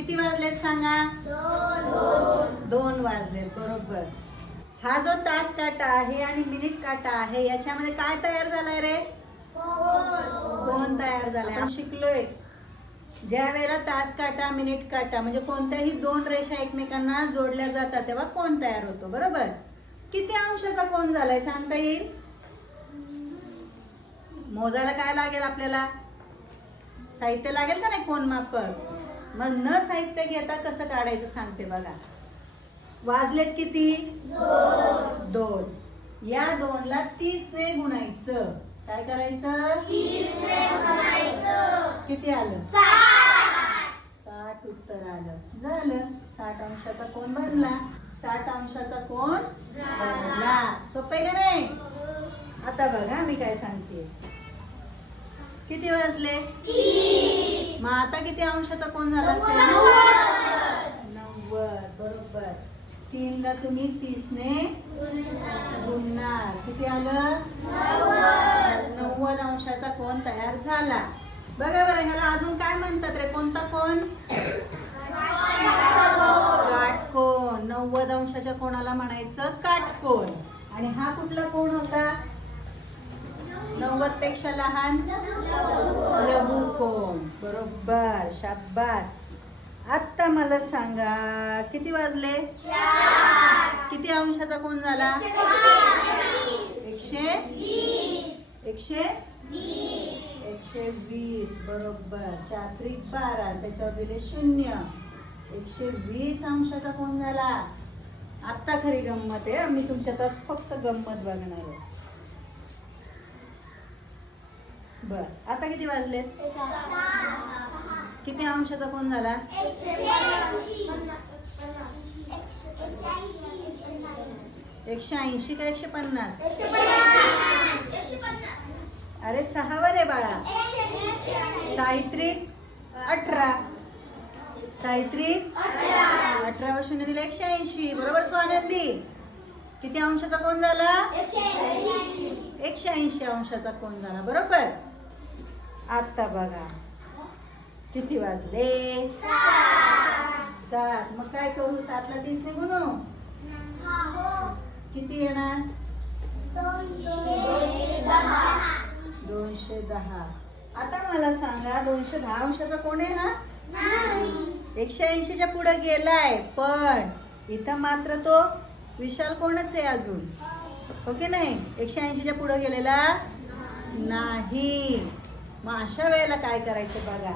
किती वाजलेत सांगा? दोन वाजलेत बरोबर. हा जो तास काटा आहे आणि मिनिट काटा आहे याच्यामध्ये काय तयार झालाय रे? कोण तयार झालाय? आपण शिकलोय. ज्या वेळेला तास काटा मिनिट काटा म्हणजे कोणत्याही दोन रेषा एकमेकांना जोडल्या जातात तेव्हा कोण तयार होतो बरोबर? किती अंशाचा कोण झालाय सांगता येईल? मोजायला काय लागेल आपल्याला? साहित्य लागेल का नाही कोण मापक? मग न साहित्य घेता कसं काढायचं सांगते बघा. वाजलेत किती? दोन. या दोनला तीसने गुणायचं. काय करायचं? किती आलं? साठ. उत्तर आलं. झालं. साठ अंशाचा कोण बनला? साठ अंशाचा कोण? बनला. सोपं का नाही? आता बघा मी काय सांगते. किती वाजले? मग आता किती अंशाचा कोण झाला असेल? नव्वद. बरोबर. तीनला तुम्ही तीसने गुणणार. किती आलं? नव्वद. अंशाचा कोण तयार झाला. बघा बरं ह्याला अजून काय म्हणतात रे? कोणता कोण काटकोण नव्वद अंशाच्या कोणाला म्हणायचं? काटकोण आणि हा कुठला कोण होता? नव्वदपेक्षा लहान? लघु कोण बरोबर. शाबास. आत्ता मला सांगा किती वाजले? किती अंशाचा कोण झाला? एकशे एकशे एकशे वीस. बरोबर. चात्रिक बारा. त्याच्यावर दिले शून्य. एकशे वीस अंशाचा कोण झाला? आत्ता खरी गंमत आहे मी तुमच्या तर फक्त गंमत बघणार आहे. बर. आता किती वाजले? किती अंशाचा कोण झाला? एकशे ऐंशी का एकशे पन्नास? अरे सहावर आहे बाळा. साहित्रिक अठरा. साहित्रिक अठरा वर्षाने दिले एकशे ऐंशी. बरोबर स्वानंदी. किती अंशाचा कोण झाला? एकशे ऐंशी. अंशाचा कोण झाला. बरोबर? आता बघा. किती वाजले? सात. मग काय करू? सातला तीस नाही गुणू किती येणार? दोनशे दहा. आता मला सांगा दोनशे दहा अंशाचा कोण आहे हा? एकशे ऐंशीच्या पुढे गेलाय पण इथं मात्र तो विशाल कोणच आहे अजून? हो ओके नाही? एकशे ऐंशीच्या पुढे गेलेला नाही. मग अशा वेळेला काय करायचं बघा?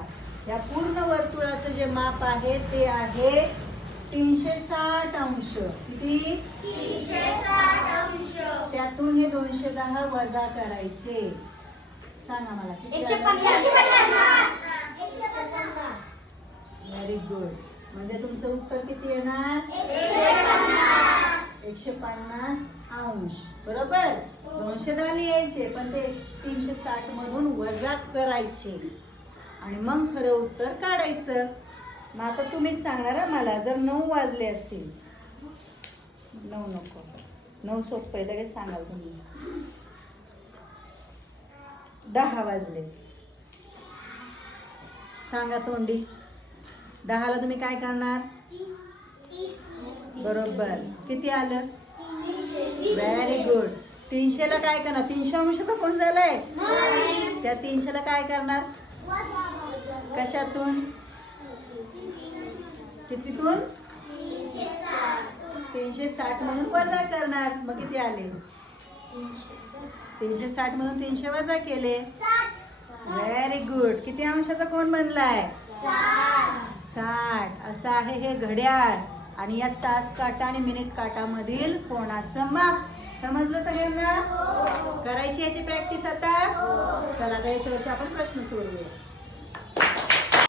या पूर्ण वर्तुळाचं जे माप आहे ते आहे तीनशे साठ अंश. किती? त्यातून हे दोनशे दहा वजा करायचे. सांगा मला किती व्हेरी गुड म्हणजे तुमचं उत्तर किती येणार? एकशे पन्नास. अंश. बरोबर? दोनशे दहा लिहायचे पण ते तीनशे साठ मधून वजा करायचे. आणि मग खरं उत्तर काढायचं. मग आता तुम्हीच सांगणार मला जर नऊ वाजले असतील. नऊ नको. नऊ सोपं लगेच सांगाल तुम्ही? दहा वाजले. सांगा तोंडी. दहाला तुम्ही काय करणार? बरोबर. किती आलं? व्हेरी गुड तीनशेला काय करणार? तीनशे अंशाचा कोण झालाय? त्या तीनशेला काय करणार? कशातून? कितीतून? तीनशे साठ मधून वजा करणार. मग किती आले? तीनशे साठ मधून तीनशे वजा केले. व्हेरी गुड किती अंशाचा कोण बनलाय? साठ. असं आहे हे घड्याळ. आणि या तास काटा आणि मिनिट काटामधील कोणाचं माप? समजलं सगळ्यांना? करायची याची प्रॅक्टिस आता? चला आता याच्यावरची आपण प्रश्न सोडवूया.